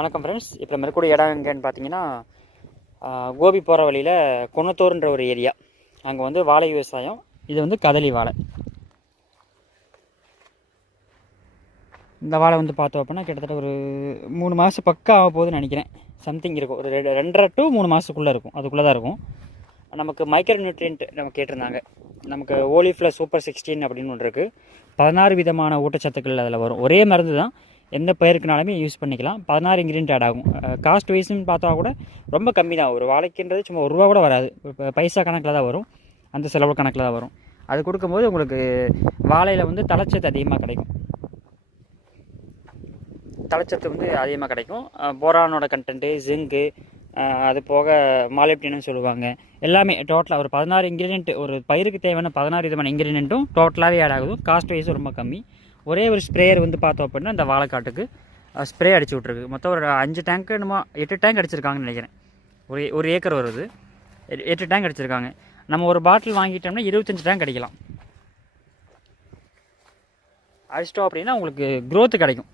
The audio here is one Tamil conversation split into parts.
வணக்கம் ஃப்ரெண்ட்ஸ். இப்போ நம்ம இருக்கக்கூடிய இடம் எங்கன்னு பார்த்தீங்கன்னா, கோபி போகிற வழியில் குணத்தூர்ன்ற ஒரு ஏரியா. அங்கே வந்து வாழை விவசாயம். இது வந்து கதலி வாழை. இந்த வாழை வந்து பார்த்தோம் அப்படின்னா கிட்டத்தட்ட ஒரு 3 மாதம் பக்கம் ஆக போகுதுன்னு நினைக்கிறேன். சம்திங் இருக்கும், ஒரு 2.5 to 3 மாதத்துக்குள்ளே இருக்கும். அதுக்குள்ளே தான் இருக்கும். நமக்கு மைக்ரோ நியூட்ரியன்ட் நம்ம கேட்டிருந்தாங்க. நமக்கு ஓலிஃப்ளவர் சூப்பர் 16 அப்படின்னு ஒன்று இருக்குது. 16 விதமான ஊட்டச்சத்துக்கள் அதில் வரும். ஒரே மருந்து தான், எந்த பயிருக்குனாலுமே யூஸ் பண்ணிக்கலாம். 16 இன்க்ரீடியன்ட் ஆட் ஆகும். காஸ்ட் வைஸ்ன்னு பார்த்தா கூட ரொம்ப கம்மி தான். ஒரு வாழைக்குன்றது சும்மா ₹1 கூட வராது. இப்போ பைசா கணக்கில் தான் வரும், அந்த செலவு கணக்கில் தான் வரும். அது கொடுக்கும்போது உங்களுக்கு வாழையில் வந்து தழைச்சத்து அதிகமாக கிடைக்கும். தழைச்சத்து வந்து அதிகமாக கிடைக்கும். போரானோட கண்டென்ட்டு, ஜிங்கு, அது போக மாலிப்டின்னு சொல்லுவாங்க. எல்லாமே டோட்டலாக ஒரு 16 இன்க்ரீடியன்ட், ஒரு பயிருக்கு தேவையான 16 விதமான இன்க்ரீடியண்ட்டும் டோட்டலாகவே ஆட் ஆகுது. காஸ்ட் வைஸும் ரொம்ப கம்மி. ஒரே ஒரு ஸ்ப்ரேயர் வந்து பார்த்தோம் அப்படின்னா இந்த வாழைக்காட்டுக்கு ஸ்ப்ரே அடிச்சு விட்ருக்கு. மொத்தம் ஒரு 5 டேங்க்கு என்னமோ 8 டேங்க் அடிச்சிருக்காங்கன்னு நினைக்கிறேன். ஒரு ஏக்கர் வருது, 8 டேங்க் அடிச்சிருக்காங்க. நம்ம ஒரு பாட்டில் வாங்கிட்டோம்னா 25 டேங்க் அடிக்கலாம். அடிச்சிட்டோம் அப்படின்னா உங்களுக்கு க்ரோத்து கிடைக்கும்.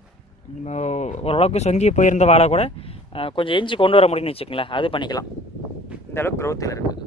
ஓரளவுக்கு சொங்கி போயிருந்த வாழை கூட கொஞ்சம் எஞ்சி கொண்டு வர முடியும்னு வச்சுக்கங்களேன், அது பண்ணிக்கலாம். இந்த அளவுக்கு க்ரோத்தில் இருக்குது.